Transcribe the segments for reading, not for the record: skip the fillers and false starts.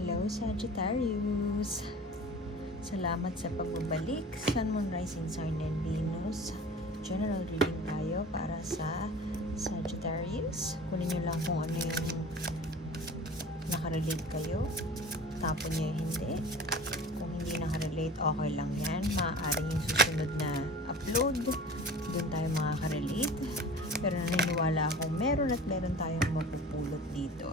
Hello Sagittarius! Salamat sa pagbabalik. Sun, Moon, Rising Sign and Venus. General reading tayo para sa Sagittarius. Kunin nyo lang kung ano yung nakarelate kayo. Tapon nyo yung hindi. Kung hindi nakarelate, okay lang yan. Maaaring yung susunod na upload, doon tayo makakarelate. Pero naniniwala akong meron at meron tayong mapupulot dito.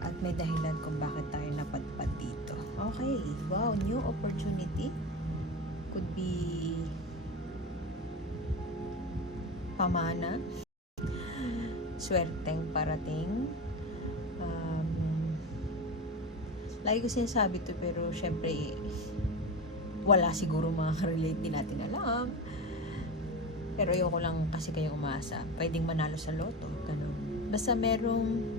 At may dahilan kung bakit tayo napadpad dito. Okay, wow, new opportunity. Could be pamana, swerteng parating. Lagi ko sinasabi to, pero syempre wala siguro makaka-relate, din natin alam. Pero ayoko lang kasi kayong umasa. Pwedeng manalo sa loto, ganun. Basta merong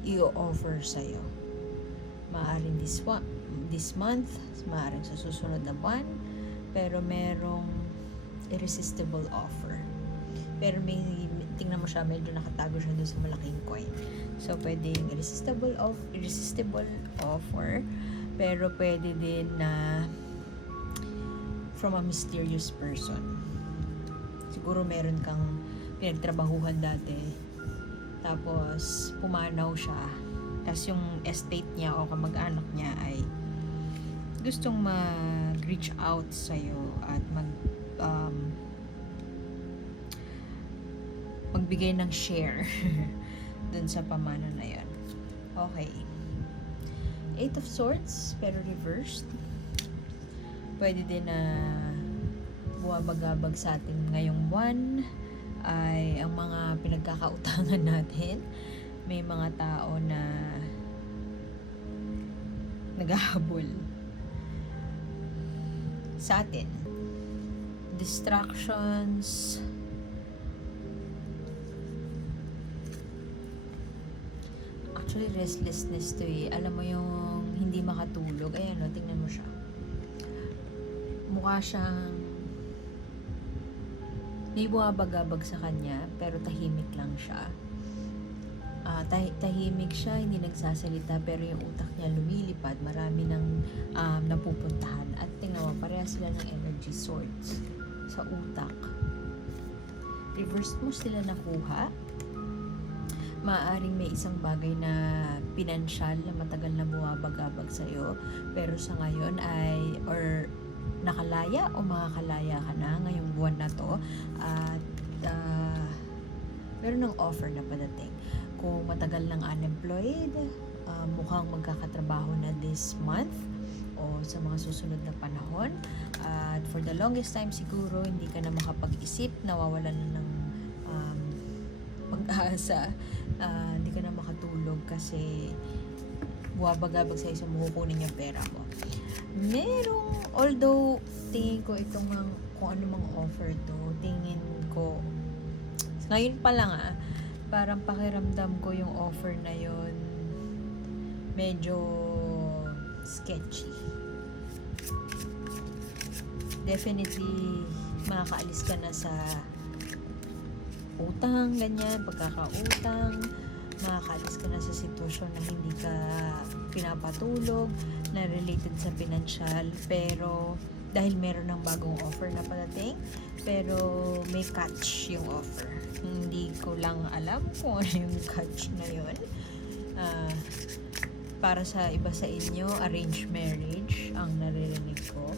i-offer sa'yo. Maaaring this month, maaaring sa susunod na buwan, pero merong irresistible offer. Pero may, tingnan mo siya, medyo nakatago siya doon sa malaking coin. So, pwedeng irresistible offer, pero pwede din na from a mysterious person. Siguro meron kang pinagtrabahuhan dati, tapos pumanaw siya, tapos yung estate niya o kamag-anak niya ay gustong mag-reach out sa'yo at magbigay ng share dun sa pamana na yun. Okay, 8 of Swords pero reversed. Pwede din na buwabagabag sa atin ngayong buwan ay ang mga pinagkakautangan natin. May mga tao na naghahabol sa atin. Distractions, actually restlessness to eh. Alam mo yung hindi makatulog. Ayan o, tingnan mo siya. Mukha siyang may buwabagabag sa kanya, pero tahimik lang siya. Tahimik siya, hindi nagsasalita, pero yung utak niya lumilipad. Marami nang napupuntahan. At tingnan mo, pareha sila ng energy swords sa utak. Reverse mo sila nakuha. Maaaring may isang bagay na pinansyal na matagal na buwabagabag sa'yo, pero sa ngayon ay, or nakalaya o makakalaya ka na ngayong buwan na to, at meron ng offer na padating. Kung matagal nang unemployed, mukhang magkakatrabaho na this month o sa mga susunod na panahon. At for the longest time siguro hindi ka na makapag-isip, nawawalan na ng pag-asa, hindi ka na makatulog kasi buwabagabag sa isang kukunin yung pera mo. Merong, although tingin ko itong kung ano mang offer to, tingin ko ngayon pa lang parang pakiramdam ko yung offer na yon medyo sketchy. Definitely makakaalis ka na sa utang, ganyan, pagkakautang, makakaalis ka na sa sitwasyon na hindi ka pinapatulog, na related sa financial, pero dahil meron ng bagong offer na padating, pero may catch yung offer. Hindi ko lang alam kung ano yung catch na yun. Para sa iba sa inyo, arranged marriage ang naririnig ko.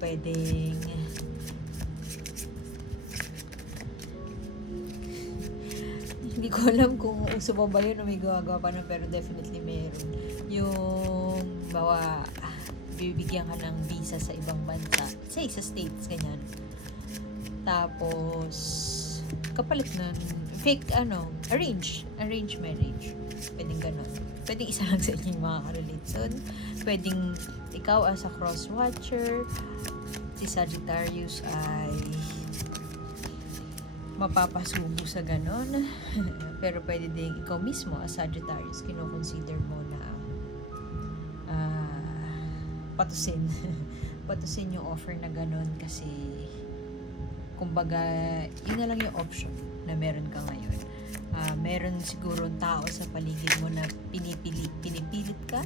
Pwedeng hindi ko alam kung uso pa ba yun o may gawa pa na, pero definitely meron. Yung bawa bibigyan ka ng visa sa ibang bansa, say sa States, ganyan. Tapos kapalit nun, fake arrange marriage. Pwedeng ganun. Pwedeng isa lang sa inyo yung makaka-relate. So, pwedeng ikaw as a cross-watcher, si Sagittarius ay mapapasubo sa ganon. Pero pwede din ikaw mismo as Sagittarius, kino-consider mo na patusin yung offer na ganon, kasi kumbaga yun na lang yung option na meron ka ngayon. Meron siguro tao sa paligid mo na pinipilit ka.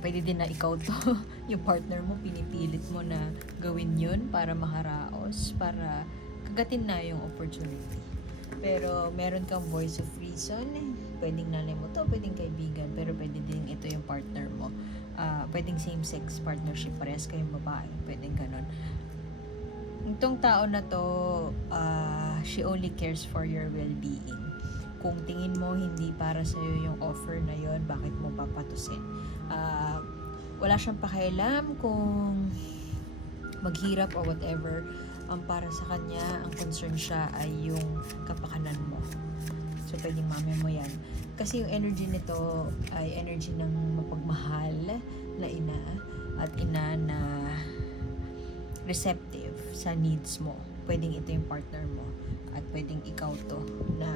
Pwede din na ikaw to, yung partner mo, pinipilit mo na gawin yun para makaraos, para kagatin na yung opportunity. Pero meron kang voice of reason, pwedeng nanay mo to, pwedeng kaibigan, pero pwede din ito yung partner mo. Pwedeng same-sex partnership, parehas kayong babae, pwedeng ganun. Itong tao na to, she only cares for your well-being. Kung tingin mo hindi para sa'yo yung offer na yon, bakit mo papatusin? Wala siyang pakialam kung maghirap or whatever. Ang para sa kanya, ang concern siya ay yung kapakanan mo. So, pwedeng mami mo yan. Kasi yung energy nito ay energy ng mapagmahal na ina at ina na receptive sa needs mo. Pwedeng ito yung partner mo at pwedeng ikaw to na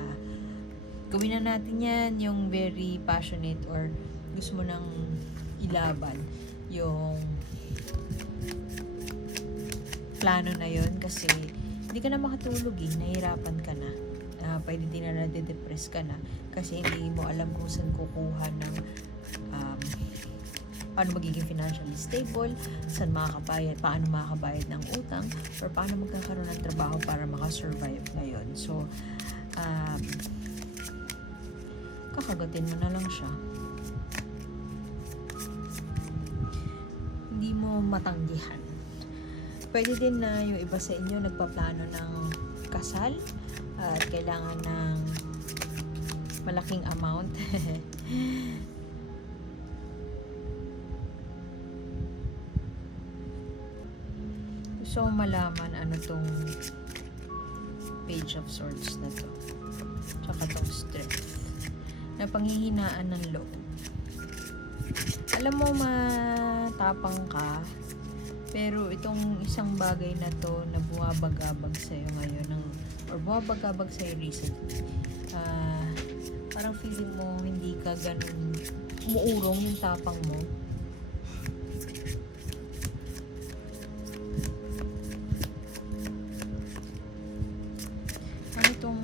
gawin na natin yan, yung very passionate or gusto mo nang ilaban yung plano na yon kasi hindi ka na makatulog nahirapan ka na. Pwede din na nade-depress ka na kasi hindi mo alam kung saan kukuha ng paano magiging financially stable, paano makakabayad ng utang, or paano magkakaroon ng trabaho para makasurvive ngayon. So, kakagatin mo na lang siya. Hindi mo matanggihan. Pwede din na yung iba sa inyo nagpaplano ng kasal at kailangan ng malaking amount. Gusto mo malaman ano tong Page of Swords na to. Tsaka tong Strength. Na panghihinaan ng loob. Alam mo, matapang ka, pero itong isang bagay na to na buwabagabag sa'yo ngayon, or buwabagabag sa'yo recently, parang feeling mo hindi ka ganun umuurong yung tapang mo. Ano itong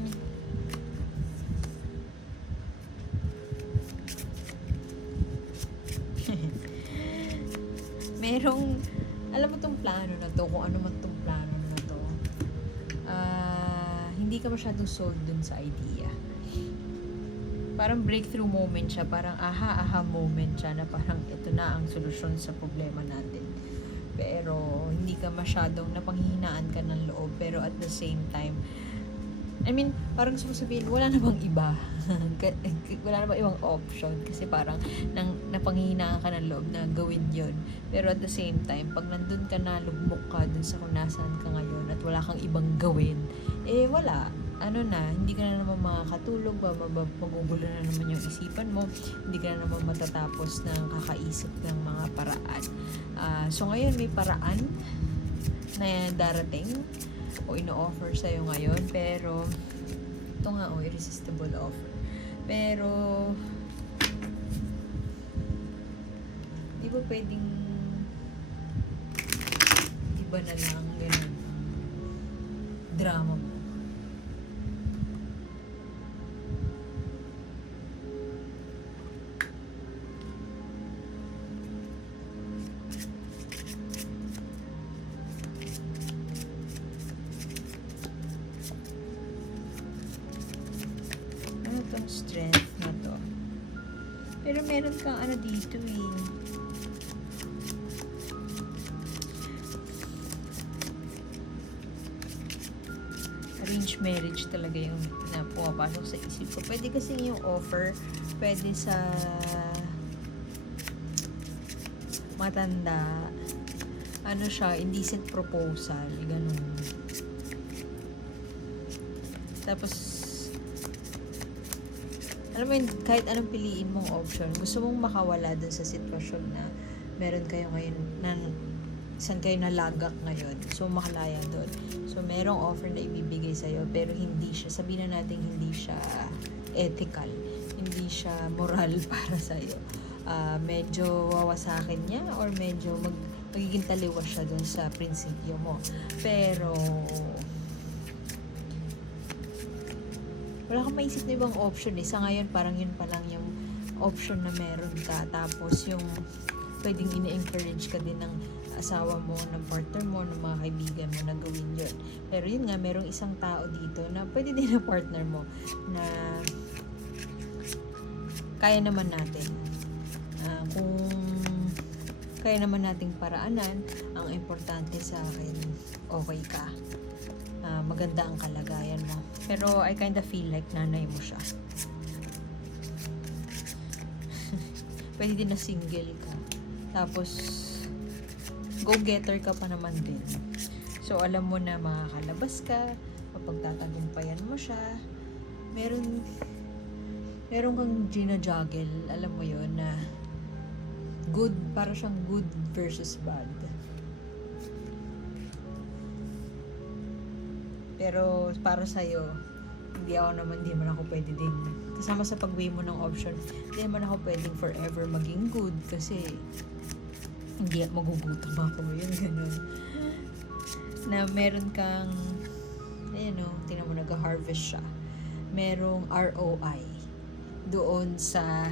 merong, alam mo tong plano na to, kung ano man tong plano na to, hindi ka masyadong sold dun sa idea. Parang breakthrough moment siya, parang aha moment siya na parang ito na ang solusyon sa problema natin. Pero hindi ka masyadong napanghihinaan ka ng loob, pero at the same time, I mean, parang gusto ko sabihin, wala na bang iba? Wala na bang ibang option? Kasi parang napanghihinaan ka ng loob na gawin yon. Pero at the same time, pag nandun ka na, lugmok ka dun sa kung nasaan ka ngayon at wala kang ibang gawin, wala. Ano na, hindi ka na naman makakatulog, magugulo na naman yung isipan mo, hindi ka na naman matatapos ng kakaisip ng mga paraan. So ngayon, may paraan na darating o ino-offer sa'yo ngayon, pero ito nga irresistible offer. Pero di ba pwedeng iba na lang ganun drama mo? Itong strength na to. Pero meron kang ano dito arranged marriage talaga yung na pumapasok sa isip ko. Pwede kasi yung offer, pwede sa matanda, ano siya, indecent proposal, ganun. Tapos alam mo yun, kahit anong piliin mong option, gusto mong makawala dun sa sitwasyon na meron kayo ngayon, na saan kayo nalagak ngayon. So, makalaya dun. So, merong offer na ibibigay sa'yo, pero hindi siya, sabihin na natin, hindi siya ethical. Hindi siya moral para sa'yo. Medyo wawasakin niya, or medyo magiging taliwas siya dun sa prinsipyo mo. Pero wala kang maisip na ibang option eh. Sa ngayon, parang yun pa lang yung option na meron ka. Tapos yung pwedeng ina-encourage ka din ng asawa mo, ng partner mo, ng mga kaibigan mo na gawin yun. Pero yun nga, merong isang tao dito na pwede din na partner mo na kaya naman natin. Kung kaya naman nating paraanan, ang importante sa akin, okay ka. Maganda ang kalagayan mo. Pero I kinda feel like nanay mo siya. Pwede din na single ka. Tapos, go-getter ka pa naman din. So, alam mo na makakalabas ka, mapagtatagumpayan mo siya. Meron kang gina-juggle, alam mo yon na good, para siyang good versus bad. Pero para sa'yo, hindi naman ako pwede din. Kasama sa pag-weigh mo ng option, hindi naman ako pwedeng forever maging good kasi hindi magugutom ako. Yun, ganun. Na meron kang, tingnan mo, nag-harvest siya. Merong ROI doon sa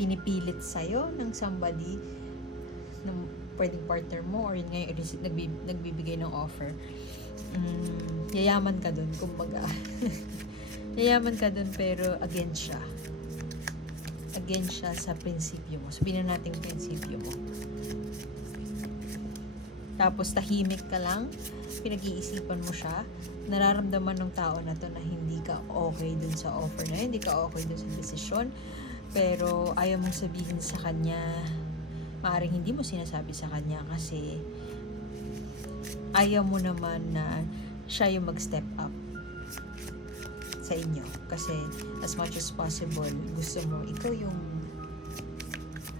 pinipilit sa'yo ng somebody, ng pwedeng partner mo, or yun nga yung nagbibigay ng offer. Yayaman ka dun, kumbaga. Yayaman ka dun, pero against siya sa prinsipyo mo. Sabihin na natin prinsipyo mo. Tapos tahimik ka lang, pinag-iisipan mo siya, nararamdaman ng tao na to na hindi ka okay dun sa offer na yun, hindi ka okay dun sa desisyon, pero ayaw mong sabihin sa kanya, maaaring hindi mo sinasabi sa kanya kasi ayaw mo naman na siya yung mag-step up sa inyo. Kasi as much as possible, gusto mo, ikaw yung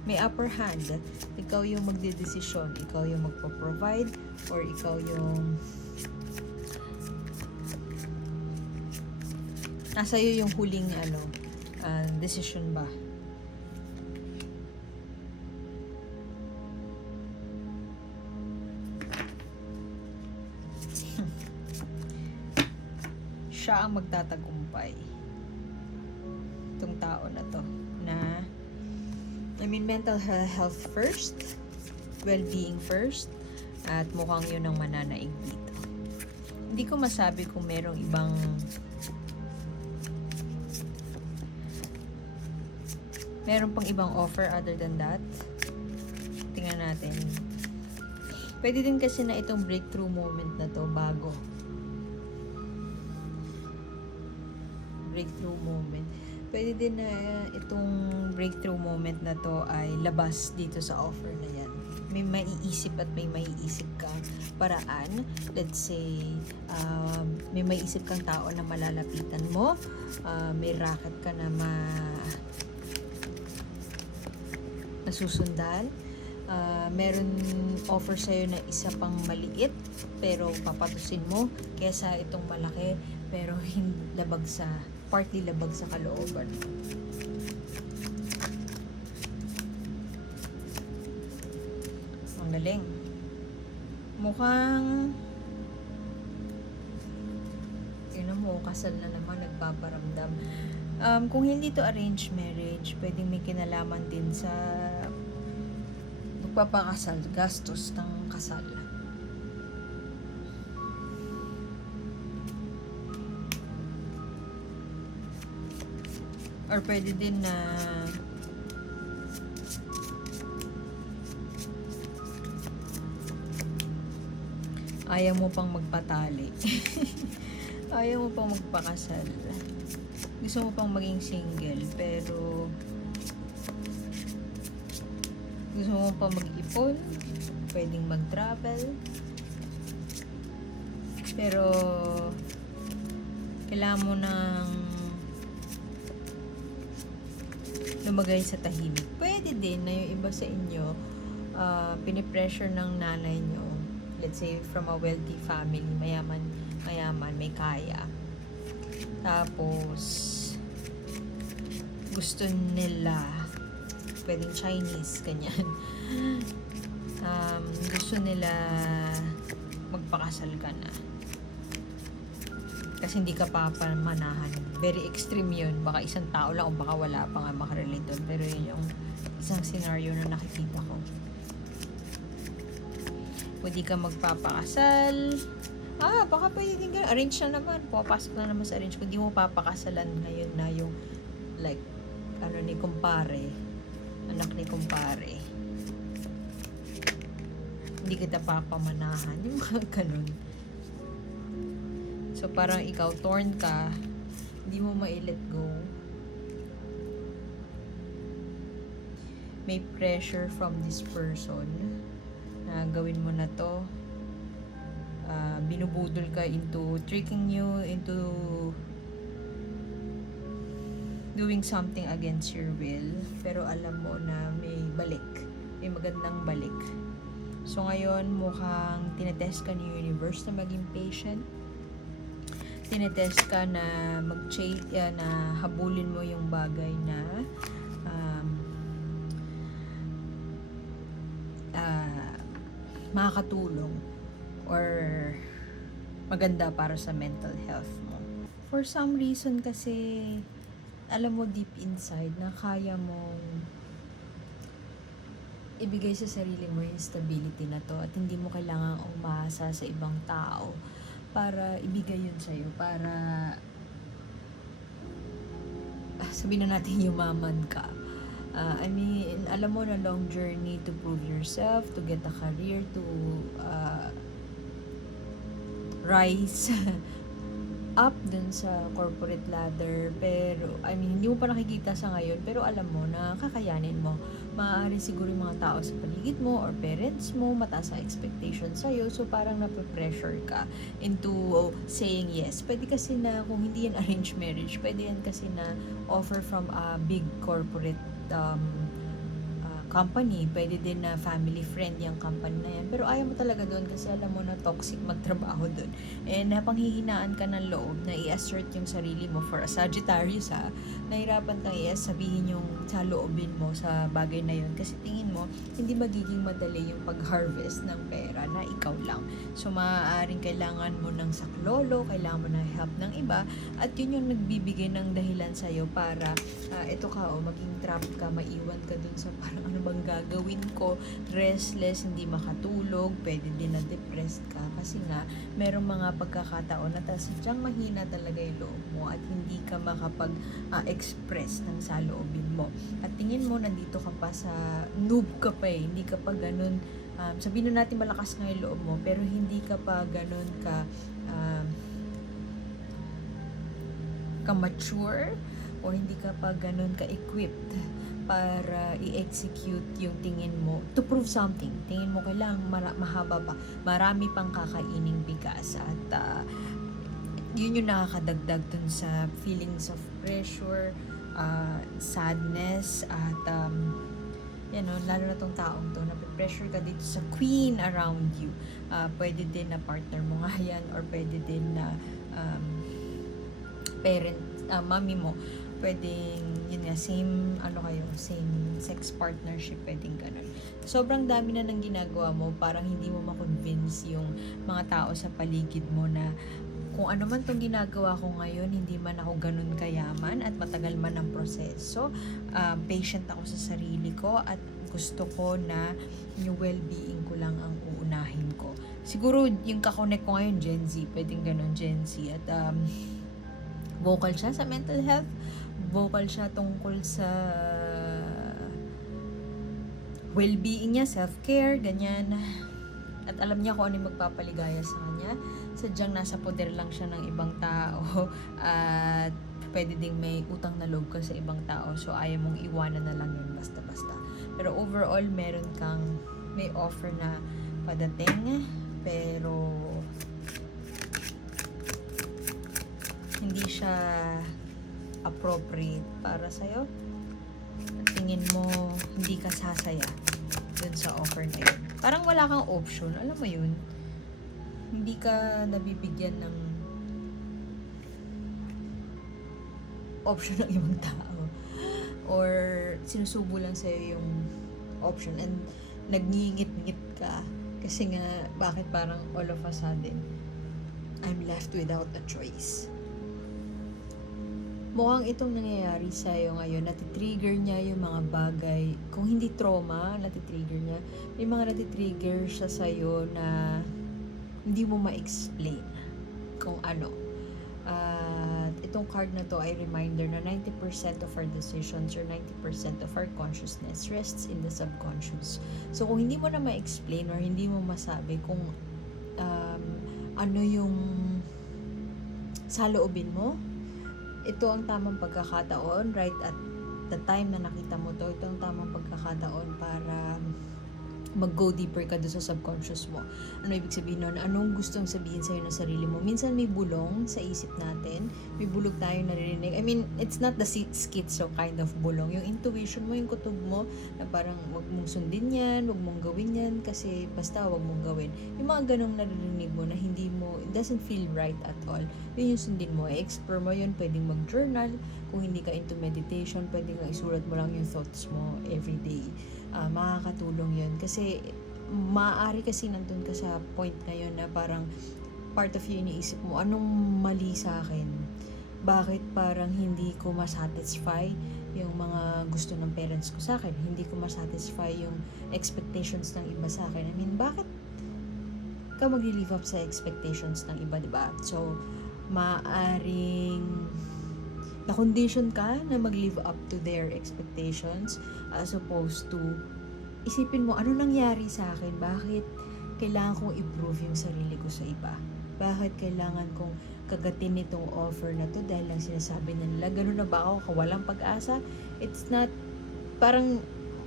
may upper hand. Ikaw yung magdedesisyon. Ikaw yung magpo-provide, or ikaw yung nasa iyo yung huling decision ba. Siya ang magtatagumpay. Itong tao na to na mental health first, well-being first, at mukhang yun ang mananaig dito. Hindi ko masabi kung merong ibang meron pang ibang offer other than that. Tingnan natin. Pwede din kasi na itong breakthrough moment na to bago. Breakthrough moment. Pwede din na itong breakthrough moment na to ay labas dito sa offer na yan. May maiisip at may maiisip kang paraan. Let's say, may maiisip kang tao na malalapitan mo. May racket ka na nasusundan. Meron offer sa'yo na isa pang maliit pero papatusin mo kesa itong malaki pero partly labag sa kalooban. Ang galing. Mukhang kasal na naman, nagpaparamdam. Kung hindi to arranged marriage, pwedeng may kinalaman din sa magpapakasal, gastos ng kasal. Or pwede din na ayaw mo pang magpatali. Ayaw mo pang magpakasal. Gusto mo pang maging single, pero gusto mo pang mag-ipon, pwedeng mag-travel, pero kailangan mo nang lumagay sa tahimik. Pwede din na yung iba sa inyo pinipressure ng nanay nyo, let's say from a wealthy family, mayaman, may kaya, tapos gusto nila, pwedeng Chinese, ganyan, gusto nila magpakasal ka na kasi hindi ka papamanahan. Very extreme yun. Baka isang tao lang o baka wala pa nga makarelate doon. Pero yun yung isang scenario na nakikita ko. Pwede ka magpapakasal. Baka pwede din ganun. Arrange na naman. Papasok na naman sa arrange. Kung di mo papakasalan ngayon na yung like, ni kumpare. Anak ni kumpare. Hindi kita papamanahan. Yung mga ganun. So, parang ikaw, torn ka. Hindi mo ma-let go. May pressure from this person na gawin mo na to. Binubudol ka into tricking you into doing something against your will, pero alam mo na may balik, may magandang balik. So ngayon mukhang tinetest ka ni universe na maging patient, tinetest ka na mag-change, na habulin mo yung bagay na makakatulong or maganda para sa mental health mo. For some reason kasi, alam mo deep inside na kaya mong ibigay sa sarili mo yung stability na to at hindi mo kailangang umasa sa ibang tao para ibigay yun sa'yo, para sabihin na natin yumaman ka. Alam mo na long journey to prove yourself, to get a career, to rise up dun sa corporate ladder, pero hindi mo pa nakikita sa ngayon, pero alam mo na kakayanin mo. Maaari siguro yung mga tao sa paligid mo or parents mo mataas ang expectation sa'yo, so parang nape-pressure ka into saying yes. Pwede kasi na kung hindi yan arranged marriage, pwede yan kasi na offer from a big corporate company, pwede din na family friend yung company na yan, pero ayaw mo talaga doon kasi alam mo na toxic magtrabaho doon, and napanghihinaan ka ng loob na i-assert yung sarili mo. For a Sagittarius nahirapan kang sabihin yung saloobin mo sa bagay na yun kasi tingin mo hindi magiging madali yung pag-harvest ng pera na ikaw lang. So maaaring kailangan mo ng saklolo, kailangan mo ng help ng iba, at yun yung nagbibigay ng dahilan sa'yo para ito ka maging trapped ka, maiwan ka dun sa parang ano bang gagawin ko, restless, hindi makatulog, pwede din na depressed ka kasi nga merong mga pagkakataon na sadyang mahina talaga yung loob mo at hindi ka makapag-express ng saloobin mo. At tingin mo nandito ka pa sa noob ka pa hindi ka pa ganun, sabihin na natin malakas nga yung loob mo, pero hindi ka pa ganun ka mature o hindi ka pa ganun ka-equipped para i-execute yung tingin mo to prove something. Tingin mo kailangan mahaba pa, marami pang kakainin bigas, at yun yung nakakadagdag dun sa feelings of pressure, sadness, at lalo na tong taong to, nape-pressure ka dito sa queen around you. Pwede din na partner mo nga yan, or pwede din na parent, mami mo, pwedeng same sex partnership, pwedeng ganun. Sobrang dami na ng ginagawa mo, parang hindi mo ma-convince yung mga tao sa paligid mo na kung ano man tong ginagawa ko ngayon, hindi man ako ganun kayaman at matagal man ang proseso. Patient ako sa sarili ko at gusto ko na yung well-being ko lang ang uunahin ko. Siguro yung kakonect ko ngayon, Gen Z, pwedeng ganun, Gen Z. At vocal siya sa mental health, vocal siya tungkol sa well-being niya, self-care, ganyan. At alam niya kung ano yung magpapaligaya sa kanya. Sadyang nasa poder lang siya ng ibang tao at pwede ding may utang na loob ka sa ibang tao, so ayaw mong iwanan na lang yun basta-basta. Pero overall, may offer na padating, pero hindi siya appropriate para sa'yo. Tingin mo hindi ka sasaya dun sa offer na yun. Parang wala kang option, alam mo yun, hindi ka nabibigyan ng option ng ibang tao, or sinusubo lang sa'yo yung option and nagngingit-ngit ka kasi nga bakit parang all of a sudden I'm left without a choice. mukhang itong nangyayari sa'yo ngayon, natitrigger niya yung mga bagay. Kung hindi trauma, natitrigger niya. May mga natitrigger siya sa'yo na hindi mo ma-explain kung ano. At itong card na to ay reminder na 90% of our decisions or 90% of our consciousness rests in the subconscious. So kung hindi mo na ma-explain or hindi mo masabi kung ano yung saloobin mo, ito ang tamang pagkakataon, right at the time na nakita mo to, ito ang tamang pagkakataon para mag-go deeper ka doon sa subconscious mo. Ano ibig sabihin nun? Anong gustong sabihin sa'yo ng sarili mo? Minsan may bulong sa isip natin. May bulog tayo naririnig. I mean, it's not the schizo kind of bulong. Yung intuition mo, yung kutob mo, na parang wag mong sundin yan, wag mong gawin yan, kasi basta wag mong gawin. Yung mga ganong naririnig mo na hindi mo, it doesn't feel right at all. Yun yung sundin mo. I-explore mo yun. Pwedeng mag-journal. Kung hindi ka into meditation, pwedeng isulat mo lang yung thoughts mo everyday. Makakatulong yun kasi maaari kasi nandun ka sa point ngayon na parang part of you iniisip mo, anong mali sa akin? Bakit parang hindi ko masatisfy yung mga gusto ng parents ko sa akin? Hindi ko masatisfy yung expectations ng iba sa akin? I mean, bakit ka mag-live up sa expectations ng iba, diba? So, maaring na-condition ka na mag-live up to their expectations as opposed to isipin mo, ano nangyari sa akin? Bakit kailangan kong improve yung sarili ko sa iba? Bakit kailangan kong kagatin itong offer na to dahil lang sinasabi na nila, ganun na ba ako, kawalang pag-asa? It's not, parang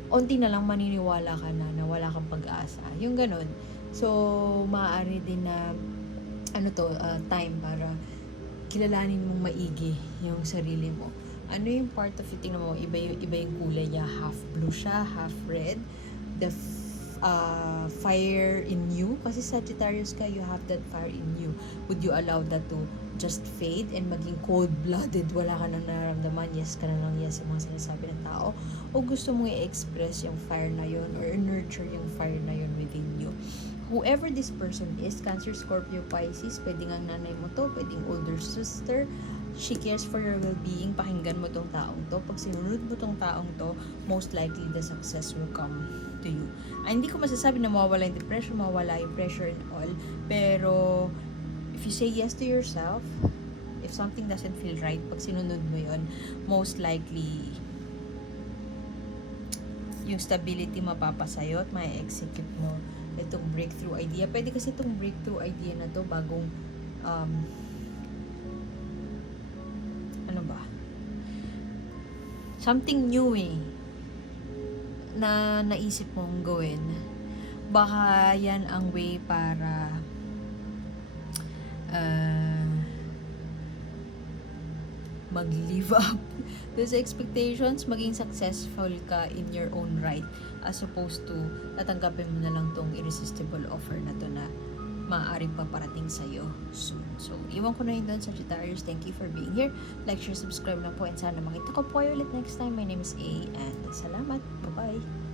onti na lang maniniwala ka na wala kang pag-asa. Yung ganun. So, maaari din na time para kilalanin mong maigi yung sarili mo. Ano yung part of it? Tingnan mo, iba yung kulay niya. Half blue siya, half red. The fire in you. Kasi Sagittarius ka, you have that fire in you. Would you allow that to just fade and maging cold-blooded? Wala ka nang nararamdaman. Yes ka na lang yes sa mga sinasabi ng tao. O gusto mong i-express yung fire na yun or nurture yung fire na yun within you. Whoever this person is, Cancer, Scorpio, Pisces, pwedeng ang nanay mo to, pwedeng older sister, she cares for your well-being, pakinggan mo tong taong to. Pag sinunod mo tong taong to, most likely the success will come to you. Hindi ko masasabi na mawawala yung depression, mawawala yung pressure and all, pero if you say yes to yourself, if something doesn't feel right, pag sinunod mo yon, most likely yung stability mapapasayo at ma-execute mo itong breakthrough idea. Pwede kasi itong breakthrough idea na to bagong something new na naisip mong gawin. Baka yan ang way para mag-live up those expectations, maging successful ka in your own right as opposed to tatanggapin mo na lang tong irresistible offer na to na maaaring paparating sa'yo soon. So, iwan ko na yun doon, Sagittarius. Thank you for being here. Like, share, subscribe lang po and sana makita ko po kayo ulit next time. My name is A and salamat. Bye-bye.